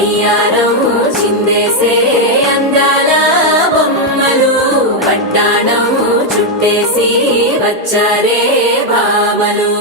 వయ్యారం చిందేసే అందాల బొమ్మలు పట్టాణం చుట్టేసి వచ్చారే భామలు.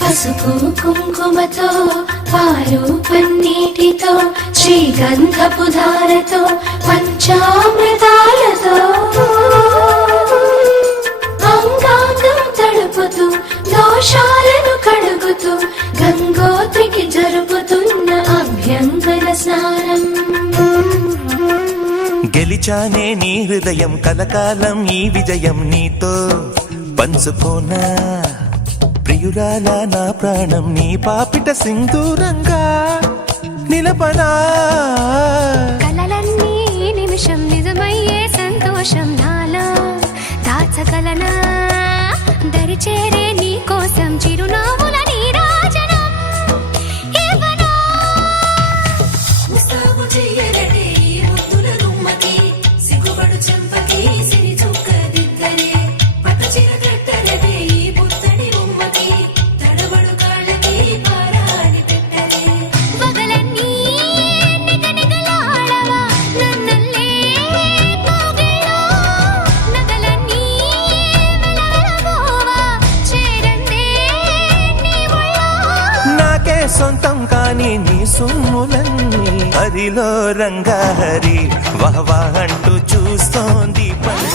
పసుపు కుంకుమతో పాలు పన్నీటితో శ్రీగంధపు ధారతో పంచామృతాలతో అంగాంగం తడుపుతూ దోషాలను కడుగుతూ గంగోత్రికి జరుపుతున్న అభ్యంగన స్నానం. గెలిచానే నీ హృదయం కలకాలం ఈ విజయం నీతో పంచుకోనా ప్రియురాల నా ప్రాణం నీ పాపిట సింధూరంగా నిలపనా. కలలన్నీ నిమిషం నిజమయ్యే సంతోషం నాలో దాచగలనా దరిచేరే నీ కోసం చిరునవ్వుల నీరాజనం ఇవ్వనా. ముస్తాబు చెయ్యరటే ఈ ముద్దుల గుమ్మకి సిగ్గుపడు చెంపకి సిరి చుక్క దిద్దరే పట్ట చీర కట్టరటే ఈ బుత్తడి ఉమ్మకి తడబడు కాళ్ళకి పారాని పెట్టరే పగలన్నీ నిగనిగలాడవా నన్నల్లే కోగిలో నగలన్నీ వెలవెలబోవా చేరందే నీ ఒళ్ళో. నాకే సొంతం కాని నీ సొమ్ములన్నీ హరిలో రంగా హరి వహవా అంటూ చూస్తోంది పని.